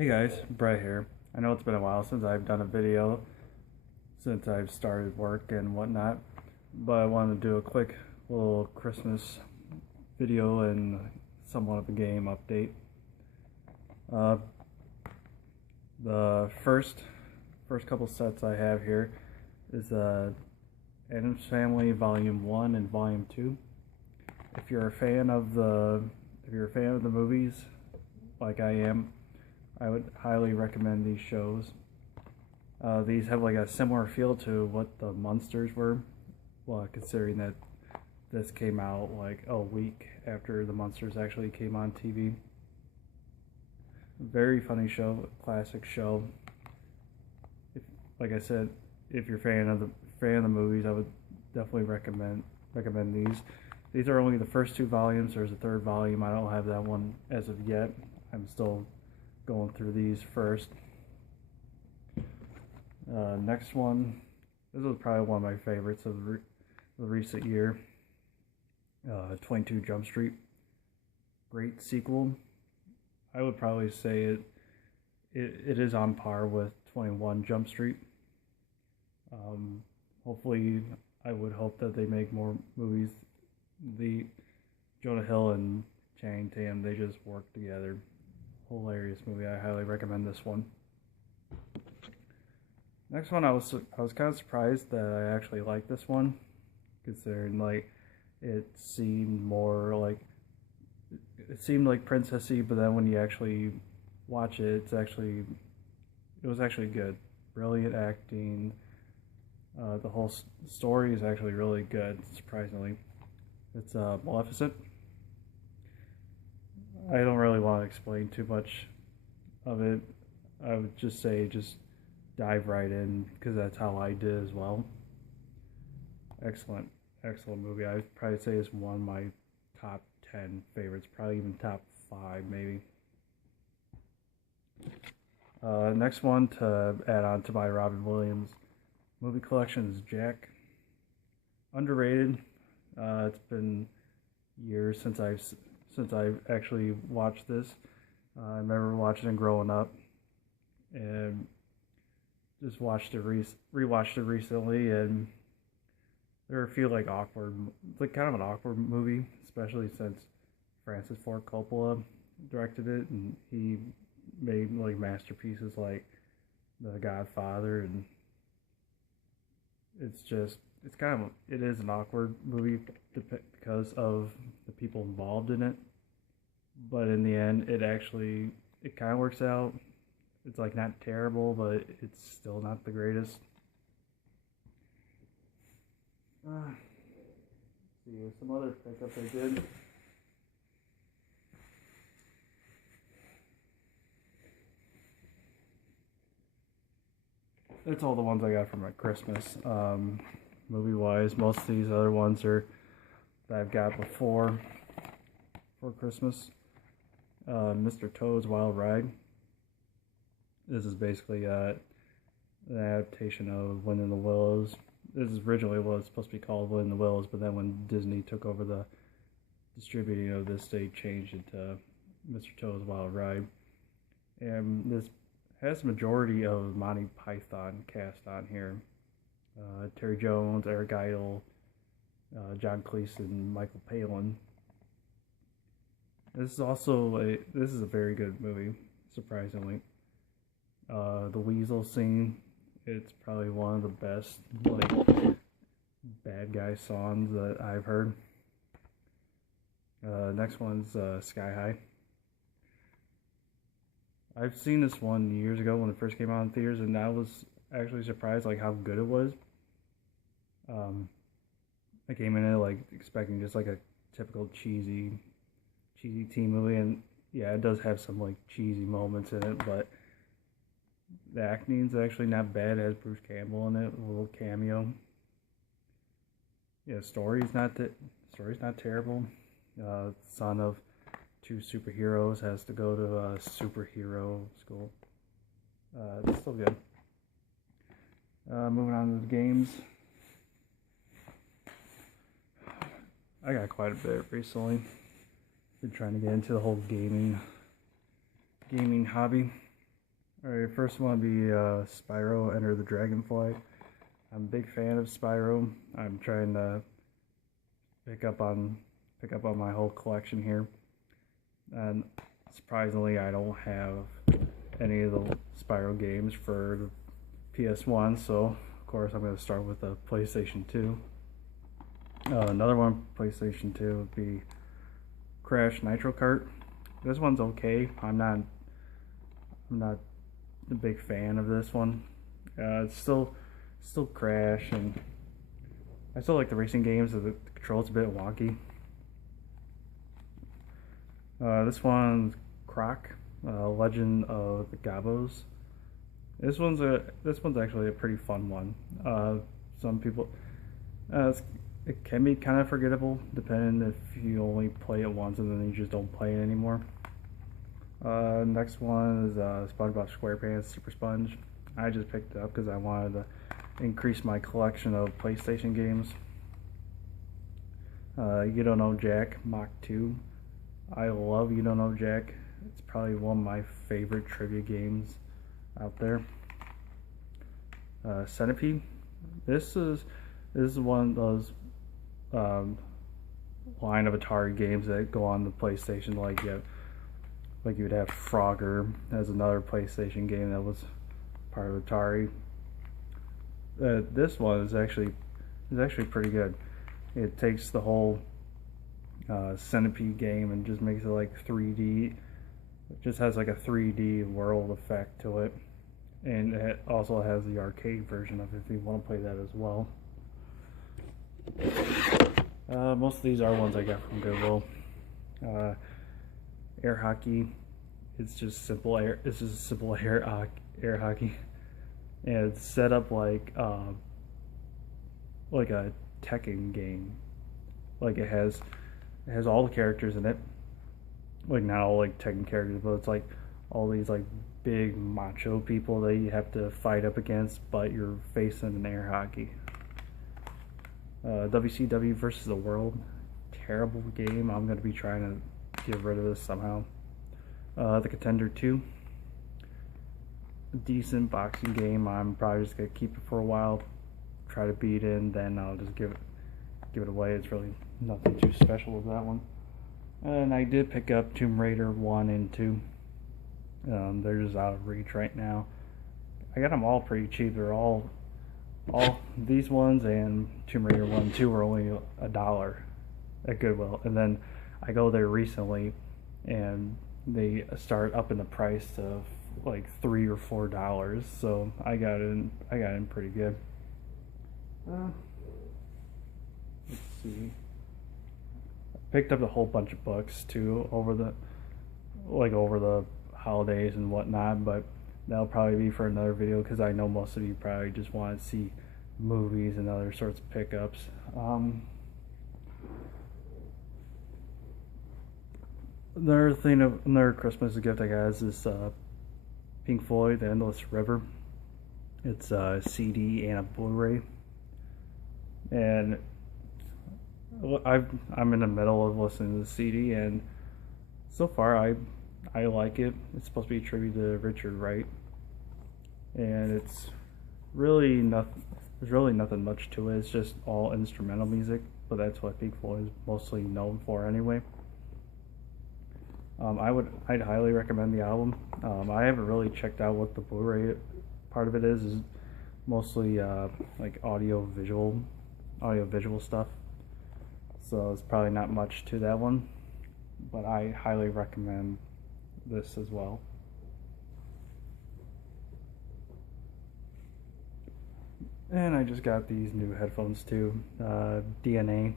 Hey guys, Brett here. I know it's been a while since I've done a video since I've started work and whatnot, but I wanted to do a quick little Christmas video and somewhat of a game update. Uh, the first couple sets I have here is Addams Family Volume 1 and Volume 2. If you're a fan of the movies like I am, I would highly recommend these shows. These have like a similar feel to what the Munsters were, well, considering that this came out like a week after the Munsters actually came on TV. Very funny show, classic show. Like I said, if you're a fan of the movies, I would definitely recommend these. These are only the first two volumes. There's a third volume. I don't have that one as of yet. I'm still going through these first. Next one, this is probably one of my favorites of the recent year. 22 Jump Street, great sequel. I would probably say it is on par with 21 Jump Street. Hopefully, I would hope that they make more movies. The Jonah Hill and Channing Tatum, they just work together. Hilarious movie. I highly recommend this one. Next one, I was kind of surprised that I actually liked this one, considering like it seemed like princessy, but then when you actually watch it, it was actually good. Brilliant acting. The whole story is actually really good, surprisingly. It's Maleficent. I don't really want to explain too much of it. I would just say just dive right in, because that's how I did as well. Excellent movie. I'd probably say it's one of my top 10 favorites, probably even top 5 maybe. Next one to add on to my Robin Williams movie collection is Jack. Underrated. It's been years since I've actually watched this. I remember watching it growing up, and just rewatched it recently, and there are a few like kind of an awkward movie, especially since Francis Ford Coppola directed it, and he made like masterpieces like The Godfather, and it is an awkward movie because of the people involved in it, but in the end it kind of works out. It's like not terrible, but it's still not the greatest. Let's see, some other pickups I did. That's all the ones I got for my Christmas. Movie wise, most of these other ones are that I've got for Christmas. Mr. Toad's Wild Ride. This is basically an adaptation of Wind in the Willows. This is originally what was supposed to be called Wind in the Willows, but then when Disney took over the distributing of this, they changed it to Mr. Toad's Wild Ride. And this has the majority of Monty Python cast on here. Terry Jones, Eric Idle, John Cleese, and Michael Palin. This is a very good movie, surprisingly. The Weasel scene, it's probably one of the best like bad guy songs that I've heard. Next one's Sky High. I've seen this one years ago when it first came out in theaters, and I was actually surprised like how good it was. I came in it like expecting just like a typical cheesy teen movie, and yeah, it does have some like cheesy moments in it, but the acting's actually not bad. It has Bruce Campbell in it, a little cameo. Yeah, story's not terrible. Son of two superheroes has to go to a superhero school. It's still good. Moving on to the games. I got quite a bit recently. Been trying to get into the whole gaming hobby. Alright, first one would be Spyro Enter the Dragonfly. I'm a big fan of Spyro. I'm trying to pick up on my whole collection here. And surprisingly, I don't have any of the Spyro games for the PS1, so of course I'm going to start with the PlayStation 2. Another one, PlayStation 2, would be Crash Nitro Kart. This one's okay. I'm not a big fan of this one. It's still Crash, and I still like the racing games. The controls a bit wonky. This one's Croc, Legend of the Gabos. This one's actually a pretty fun one. Some people, it can be kind of forgettable, depending if you only play it once and then you just don't play it anymore. Next one is SpongeBob SquarePants Super Sponge. I just picked it up because I wanted to increase my collection of PlayStation games. You Don't Know Jack Mach 2. I love You Don't Know Jack. It's probably one of my favorite trivia games out there. Centipede. This is one of those line of Atari games that go on the PlayStation. Like you would have Frogger as another PlayStation game that was part of Atari. This one is actually pretty good. It takes the whole Centipede game and just makes it like 3D. It just has like a 3D world effect to it, and it also has the arcade version of it if you want to play that as well. Most of these are ones I got from Goodwill. Air hockey. It's just simple air. It's just simple air hockey, and it's set up like a Tekken game. Like it has all the characters in it. Like not all like Tekken characters, but it's like all these like big macho people that you have to fight up against, but you're facing an air hockey. WCW versus the World. Terrible game. I'm gonna be trying to get rid of this somehow. The Contender 2. Decent boxing game. I'm probably just gonna keep it for a while, try to beat it, and then I'll just give it away. It's really nothing too special with that one. And I did pick up Tomb Raider 1 and 2. They're just out of reach right now. I got them all pretty cheap. They're all these ones and Tomb Raider 1 and 2 were only $1 at Goodwill. And then I go there recently and they start up in the price to like $3 or $4. So I got in pretty good. Let's see. Picked up a whole bunch of books too over the holidays and whatnot, but that'll probably be for another video because I know most of you probably just want to see movies and other sorts of pickups. Another Christmas gift I got is this Pink Floyd, The Endless River. It's a CD and a Blu-ray, and I'm in the middle of listening to the CD, and so far I like it. It's supposed to be a tribute to Richard Wright, and it's really nothing. There's really nothing much to it. It's just all instrumental music, but that's what Pink Floyd is mostly known for anyway. I'd highly recommend the album. I haven't really checked out what the Blu-ray part of it is. Is mostly like audio visual stuff. So it's probably not much to that one, but I highly recommend this as well. And I just got these new headphones too, DNA.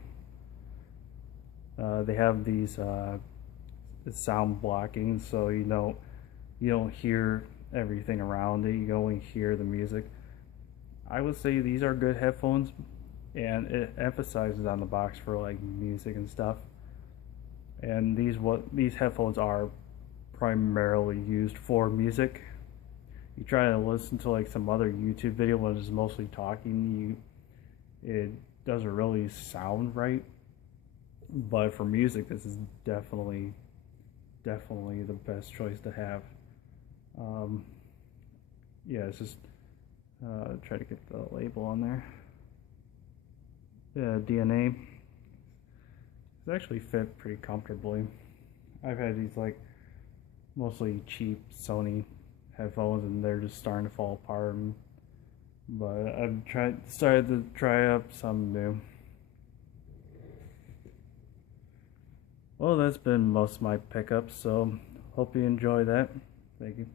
They have these sound blocking, so you don't hear everything around it. You only hear the music. I would say these are good headphones, and it emphasizes on the box for like music and stuff. And these headphones are primarily used for music. You try to listen to like some other YouTube video when it's mostly talking, it doesn't really sound right. But for music, this is definitely the best choice to have. yeah, it's just try to get the label on there. Yeah, DNA. It's actually fit pretty comfortably. I've had these like mostly cheap Sony headphones, and they're just starting to fall apart. But I've started to try up some new. Well, that's been most of my pickups, so hope you enjoy that. Thank you.